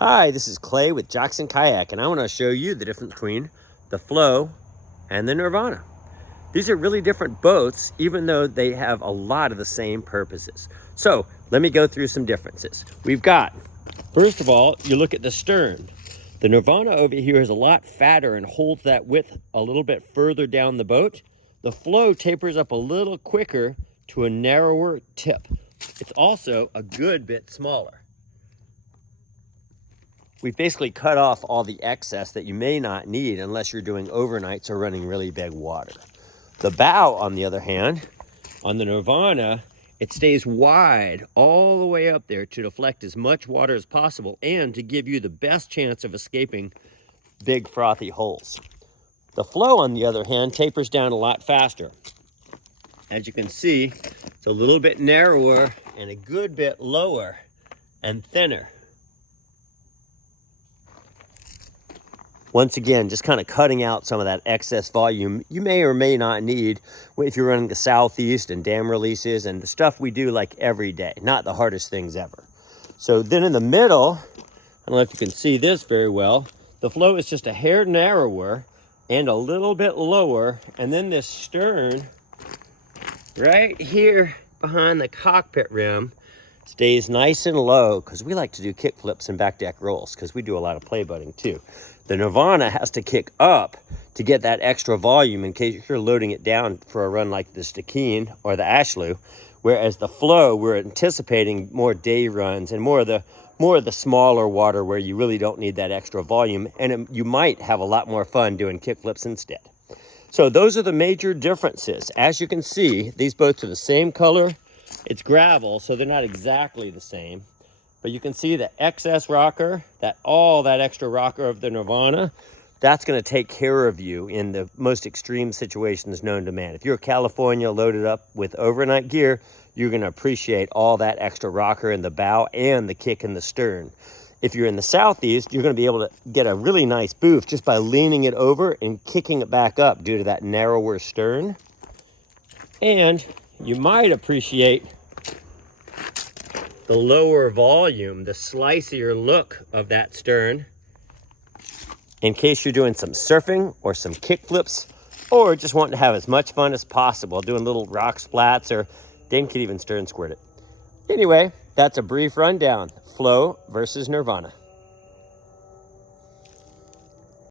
Hi, this is Clay with Jackson Kayak, and I want to show you the difference between the Flow and the Gnarvana. These are really different boats, even though they have a lot of the same purposes. So let me go through some differences. We've got, first of all, you look at the stern. The Gnarvana over here is a lot fatter and holds that width a little bit further down the boat. The Flow tapers up a little quicker to a narrower tip. It's also a good bit smaller. We've basically cut off all the excess that you may not need unless you're doing overnights or running really big water. The bow, on the other hand, on the Gnarvana, it stays wide all the way up there to deflect as much water as possible and to give you the best chance of escaping big frothy holes. The Flow, on the other hand, tapers down a lot faster. As you can see, it's a little bit narrower and a good bit lower and thinner. Once again, just kind of cutting out some of that excess volume you may or may not need if you're running the southeast and dam releases and the stuff we do like every day, not the hardest things ever. So then in the middle, I don't know if you can see this very well, the Flow is just a hair narrower and a little bit lower. And then this stern right here behind the cockpit rim stays nice and low because we like to do kick flips and back deck rolls because we do a lot of play boating too. The Gnarvana has to kick up to get that extra volume in case you're loading it down for a run like the Stikine or the Ashlew, whereas the Flow, we're anticipating more day runs and more of the smaller water where you really don't need that extra volume, and you might have a lot more fun doing kick flips instead. So those are the major differences. As you can see, these boats are the same color. It's gravel, so they're not exactly the same. But you can see the excess rocker, all that extra rocker of the Gnarvana, that's going to take care of you in the most extreme situations known to man. If you're California loaded up with overnight gear, you're going to appreciate all that extra rocker in the bow and the kick in the stern. If you're in the southeast, you're going to be able to get a really nice boost just by leaning it over and kicking it back up due to that narrower stern. And you might appreciate the lower volume, the slicier look of that stern in case you're doing some surfing or some kick flips or just wanting to have as much fun as possible doing little rock splats, or Dan could even stern squirt it. Anyway, that's a brief rundown. Flow versus Gnarvana.